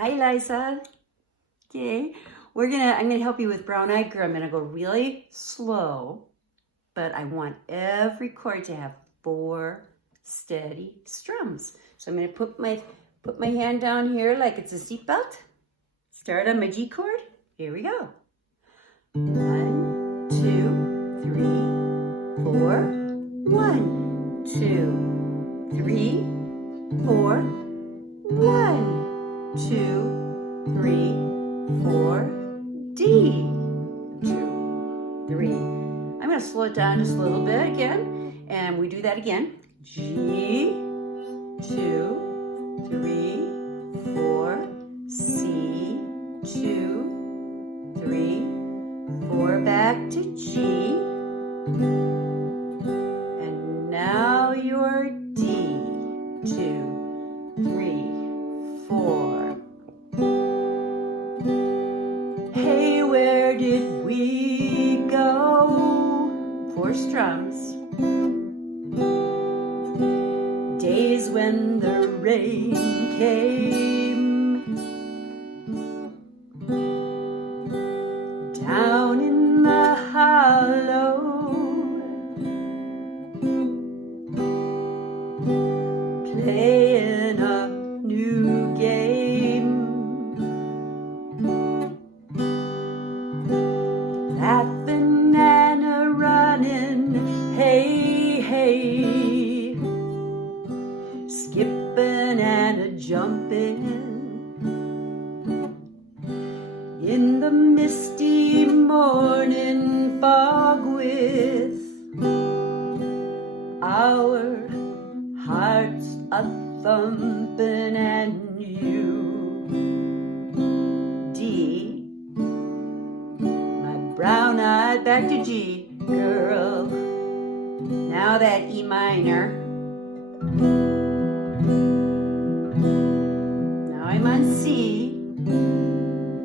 Hi, Liza. Okay, I'm gonna help you with Brown Eyed Girl. I'm gonna go really slow, but I want every chord to have 4 steady strums. So I'm gonna put my hand down here like it's a seatbelt. Start on my G chord. Here we go. 1, 2, 3, 4. 1, 2, 3, 4. 1, 2, 3, 4. D. 2, 3. I'm going to slow it down just a little bit again, and we do that again. G. 2, 3, 4. C. 2, 3, 4. Back to G. And now your D. 2, 3, 4. Hey, where did we go? 4 strums. Days when the rain came down in the hollow, playing a new game, laughing and a running, hey, hey, skipping and a jumping in the misty morning fog with our hearts a-thumping and you. D. My brown-eyed back to G girl. Now that E minor. Now I'm on C.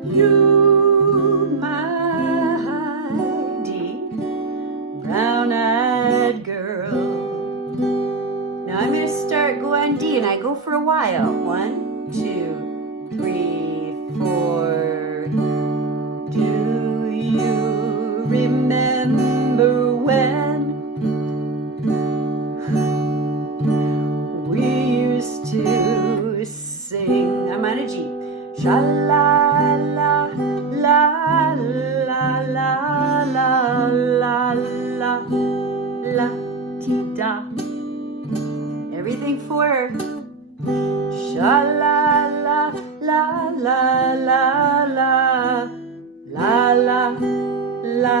You, my D. Brown-eyed girl. Now I'm going to start, go on D, and I go for a while. 1, 2, 3, 4. Do you remember when we used to sing? I'm on a G. Sha-la, la, la, la, la, la, la, la, la, ti-da. Everything for her. Sha la la la la la la la la la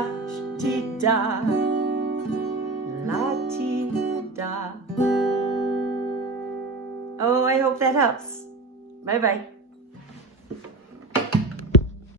ti da la ti da. Oh, I hope that helps. Bye bye.